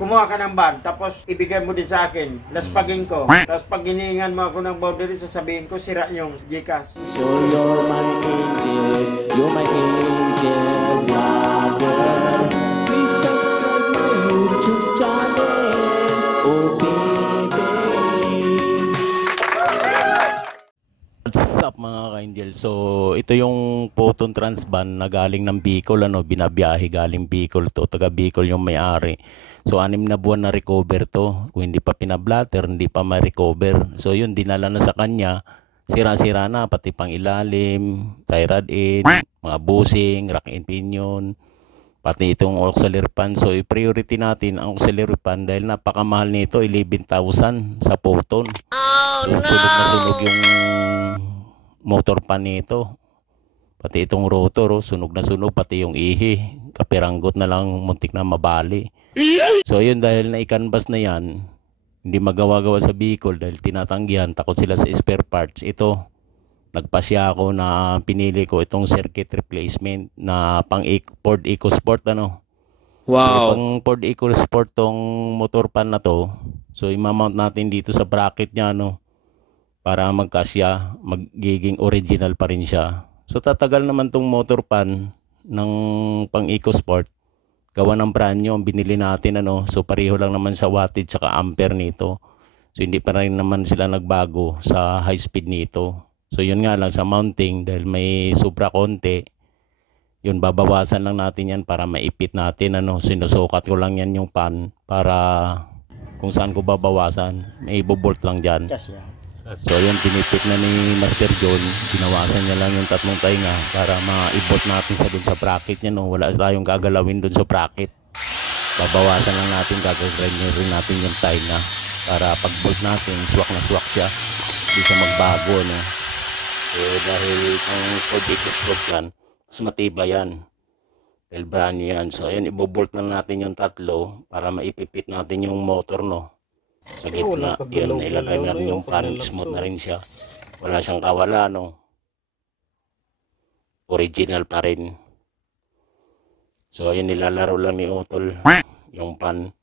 kumuha ka ng van, tapos ibigay mo din sa akin, laspagin ko. Tapos pag hinihingan mo ako ng boundary, sasabihin ko, sira yung Gcash. So you're my angel, lover. Please subscribe my YouTube channel, oh baby. What's up mga ka-angel? So ito yung Photon Trans van na galing ng Bicol, binabiyahe galing Bicol to, taga Bicol yung may-ari. So 6 na buwan na recover to, kung hindi pa pinablatter, hindi pa ma-recover. So yun, dinala na sa kanya, sira-sira na, pati pang ilalim, tie rod end, mga bushing, rack and pinion, pati itong auxiliary pan. So i-priority natin ang auxiliary pan dahil napakamahal nito, 11,000 sa Photon. Oh, no! Sunog na sunog yung motor pan nito, pati itong rotor, sunog na sunog, pati yung ihi, kapiranggot na lang, muntik na mabali. So yun, dahil na-canvas na yan, hindi magawa-gawa sa Bicol dahil tinatanggihan, takot sila sa spare parts. Ito, nagpasya ako na pinili ko itong circuit replacement na pang Ford EcoSport. Wow. So pang Ford EcoSport tong motor pan na to. So imamount natin dito sa bracket niya, para magkasya, magiging original pa rin siya. So tatagal naman tong motor pan ng pang EcoSport, gawa ng brand new ang binili natin, so pareho lang naman sa wattage saka ampere nito. So hindi pa rin naman sila nagbago sa high speed nito. So yun nga lang sa mounting, dahil may sobra konti, yun babawasan lang natin yan para maipit natin, sinusukat ko lang yan yung pan para kung saan ko babawasan, may ibobolt lang dyan. So yun, pinipit na ni Master John, binawasan niya lang yung tatlong tainga para ma-bolt natin sa dun sa bracket niya, wala tayong gagalawin dun sa bracket, babawasan lang natin, gagawin rin natin yung tainga para pag bolt natin, swak na swak siya, hindi siya magbago, So dahil kung Ford EcoSport yan, mas matibay yan, dahil brand new yan. So ayan, ibobolt lang natin yung tatlo para maipipit natin yung motor, sa gitna. Yan, ilagay na rin yung pan, smooth na rin siya, wala siyang kawala, original pa rin. So ayan, nilalaro lang ni Utol yung pan,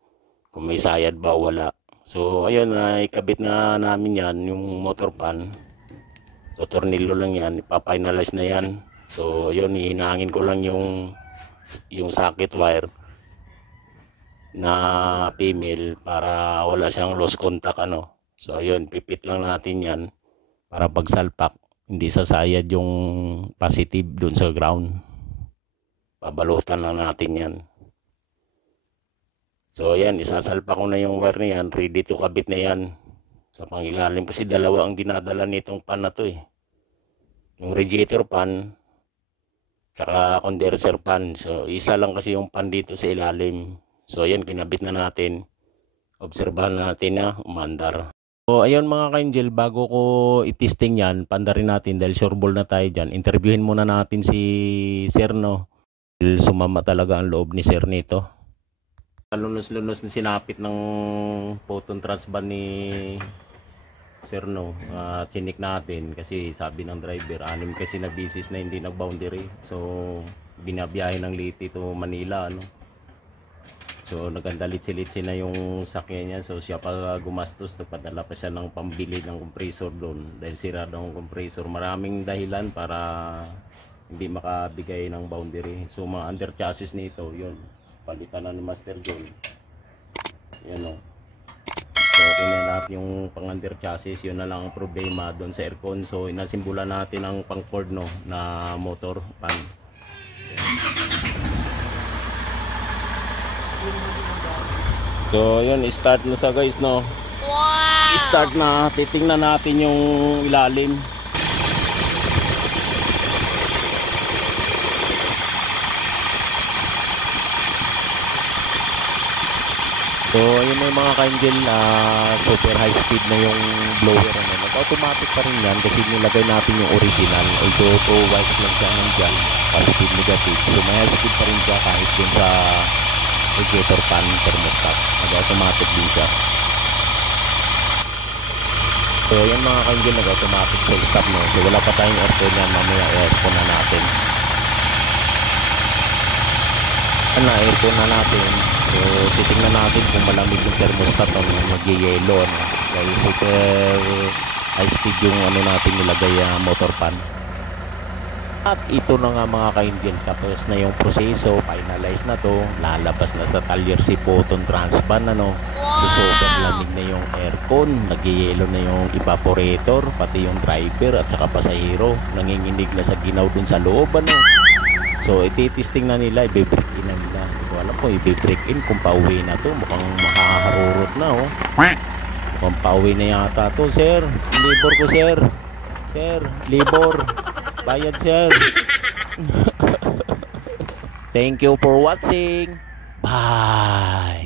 kung may sayad ba o wala. So ayun, ikabit na namin yan, yung motor pan, tutornilo lang yan, ipafinalize na yan. So ayun, hinahangin ko lang yung socket wire na female para wala siyang lost contact, So ayun, pipit lang natin yan para pagsalpak hindi sasayad yung positive dun sa ground, pabalutan lang natin yan. So ayan, isasalpak ko na yung wire na yan, ready to kabit na yan sa pangilalim, kasi dalawa ang dinadala nitong pan na to, yung radiator pan tsaka condenser pan. So isa lang kasi yung pan dito sa ilalim. So ayan, kinabit na natin, obserbahan natin na umandar. So ayun mga ka-angel, bago ko itesting yan, pandarin natin dahil sure ball na tayo dyan. Interviewin muna natin si Sir, sumama talaga ang loob ni Sir nito. Lunos-lunos na sinapit ng Photon Trans van ni Sir, chinik natin kasi sabi ng driver, 6 kasi na bisis na hindi nag-boundary. So binabiyahe ng Liti to Manila, So nagandalitsi-litsi na yung sakyan niya. So siya pa gumastos, nagpadala pa siya ng pambili ng compressor doon dahil sira daw ang compressor. Maraming dahilan para hindi makabigay ng boundary. So mga under chassis nito, yun, palitan na ni Master John. Yan, So kinanap yung pang under chassis, yun na lang ang problema doon sa aircon. So inasimbulan natin ang pang Ford, na motor pan. So yun, start na sa guys, Wow! Start na, titingnan natin yung ilalim. So yun na yung mga ka-angel, super high speed na yung blower, nag-automatic pa rin yan kasi nilagay natin yung original, although 2 white lang siya nandyan, positive negative. So may high speed pa rin siya kahit dun sa radiator pan thermostat, nag-automatic din siya. So yan mga ka-angel, nag-automatic sa stop, So wala pa tayong aircon yan, mamaya aircon na natin. Aircon na natin. So So titingnan natin kung malamig yung thermostat o mag-yelo, ano. Dahil super high speed yung ano natin nilagay motor pan. At ito na nga mga ka-Indian, tapos na yung proseso, finalize na to, lalabas na sa talyer si Photon Transban, ano. So sobrang lamig na yung aircon, nagyayelo na yung evaporator, pati yung driver at saka pasahero, nanginginig na sa ginaw dun sa loob, ano. So ititesting na nila, i-break in na nila. Hindi ko alam ko, i-break in kung pauwi na to, mukhang makaharurot na, oh. Mukhang pauwi na yata to, sir. Libor ko, sir. Sir, libor. Bayad, sir. Thank you for watching. Bye.